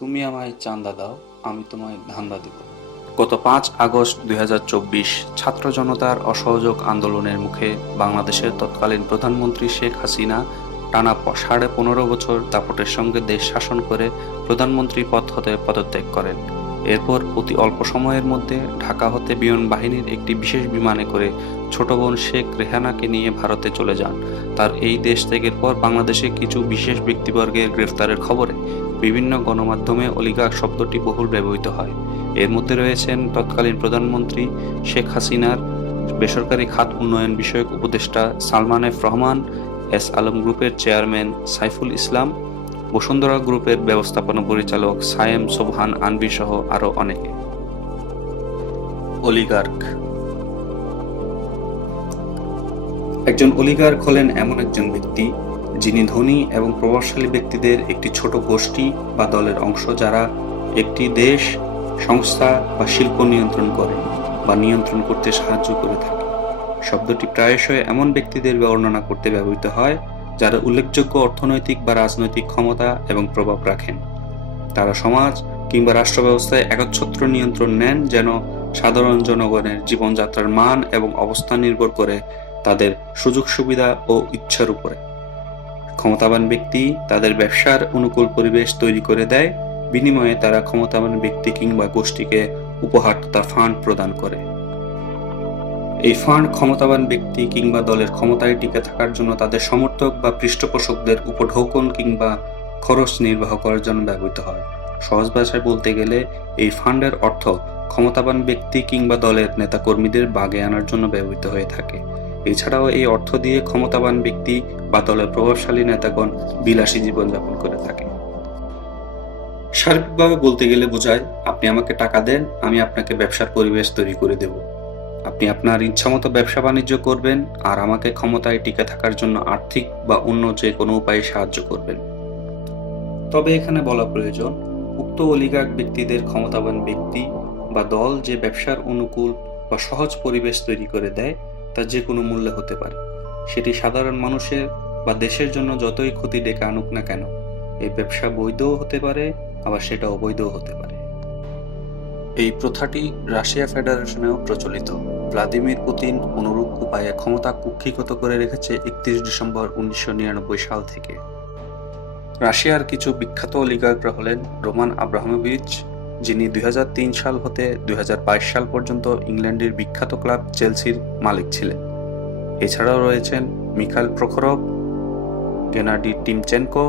তুমি আমায় চাঁদা দাও, আমি তোমায় ধান্দা দেব। গত 5 আগস্ট 2024 ছাত্র জনতার অসহযোগ আন্দোলনের মুখে বাংলাদেশের তৎকালীন প্রধানমন্ত্রী শেখ হাসিনা টানা 15.5 বছর দাপটের সঙ্গে দেশ শাসন করে প্রধানমন্ত্রী পদ হতে পদত্যাগ করেন। এরপর অতি অল্প সময়ের মধ্যে ঢাকা হতে বিমান বাহিনীর একটি বিশেষ বিমানে করে ছোট বোন শেখ রেহানাকে নিয়ে ভারতে চলে যান। তার এই দেশ ত্যাগের পর বাংলাদেশে কিছু বিশেষ ব্যক্তিবর্গের গ্রেফতারের খবরে বিভিন্ন গণমাধ্যমে অলিগার্ক শব্দটি বহুল ব্যবহৃত হয়। এর মধ্যে রয়েছেন তৎকালীন প্রধানমন্ত্রী শেখ হাসিনার বেসরকারি খাত উন্নয়ন বিষয়ক উপদেষ্টা সালমান এফ রহমান, এস আলম গ্রুপের চেয়ারম্যান সাইফুল ইসলাম, বসুন্ধরা গ্রুপের ব্যবস্থাপনা পরিচালক সায়েম সোবহান আনভি সহ আরও অনেকে। অলিগার্ক। একজন অলিগার্ক হলেন এমন একজন ব্যক্তি যিনি ধনী এবং প্রভাবশালী ব্যক্তিদের একটি ছোট গোষ্ঠী বা দলের অংশ, যারা একটি দেশ, সংস্থা বা শিল্প নিয়ন্ত্রণ করে বা নিয়ন্ত্রণ করতে সাহায্য করে থাকে। শব্দটি প্রায়শই এমন ব্যক্তিদের বর্ণনা করতে ব্যবহৃত হয় যারা উল্লেখযোগ্য অর্থনৈতিক বা রাজনৈতিক ক্ষমতা এবং প্রভাব রাখেন। তারা সমাজ কিংবা রাষ্ট্র ব্যবস্থায় একচ্ছত্র নিয়ন্ত্রণ নেন, যেন সাধারণ জনগণের জীবনযাত্রার মান এবং অবস্থান নির্ভর করে তাদের সুযোগ সুবিধা ও ইচ্ছার উপরে। ক্ষমতাবান ব্যক্তি তাদের ব্যবসার অনুকূল পরিবেশ তৈরি করে দেয়, বিনিময়ে তারা ক্ষমতাবান ব্যক্তি কিংবা গোষ্ঠীকে উপহার তথা ফান্ড প্রদান করে। এই ফান্ড ক্ষমতাবান ব্যক্তি কিংবা দলের ক্ষমতায় টিকে থাকার জন্য তাদের সমর্থক বা পৃষ্ঠপোষকদের উপঢৌকন কিংবা খরচ নির্বাহ করার জন্য ব্যবহৃত হয়। সহজ ভাষায় বলতে গেলে এই ফান্ডের অর্থ ক্ষমতাবান ব্যক্তি কিংবা দলের নেতাকর্মীদের বাগে আনার জন্য ব্যবহৃত হয়ে থাকে। এছাড়াও এই অর্থ দিয়ে ক্ষমতাবান ব্যক্তি বা দলের প্রভাবশালী নেতাগণ বিলাসী জীবনযাপন করে থাকে। সার্বিকভাবে বলতে গেলে বোঝায়, আপনি আমাকে টাকা দেন, আমি আপনাকে ব্যবসার পরিবেশ তৈরি করে দেব। আপনি আপনার ইচ্ছামতো ব্যবসা বাণিজ্য করবেন আর আমাকে ক্ষমতায় টিকে থাকার জন্য আর্থিক বা অন্য যে কোনো উপায়ে সাহায্য করবেন। তবে এখানে বলা প্রয়োজন, উক্ত অলিগার্ক ব্যক্তিদের ক্ষমতাবান ব্যক্তি বা দল যে ব্যবসার অনুকূল বা সহজ পরিবেশ তৈরি করে দেয় তা যে কোনো মূল্যে হতে পারে। সেটি সাধারণ মানুষের বা দেশের জন্য যতই ক্ষতি ডেকে আনুক না কেন, এই ব্যবসা বৈধও হতে পারে, আবার সেটা অবৈধও হতে পারে। এই প্রথাটি রাশিয়া ফেডারেশনেও প্রচলিত। ভ্লাদিমির পুতিন অনুরূপ উপায়ে ক্ষমতা কুক্ষিগত করে রেখেছে 31 ডিসেম্বর 1999 সাল থেকে। রাশিয়ার কিছু বিখ্যাত অলিগার্করা হলেন রোমান আব্রাহামোভিচ, যিনি 2003 সাল হতে 2022 সাল পর্যন্ত ইংল্যান্ডের বিখ্যাত ক্লাব চেলসির মালিক ছিলেন। এছাড়াও রয়েছেন মিখাইল প্রখরভ, গেনাডি টিমচেনকো,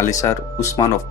আলিসার উসমানভ।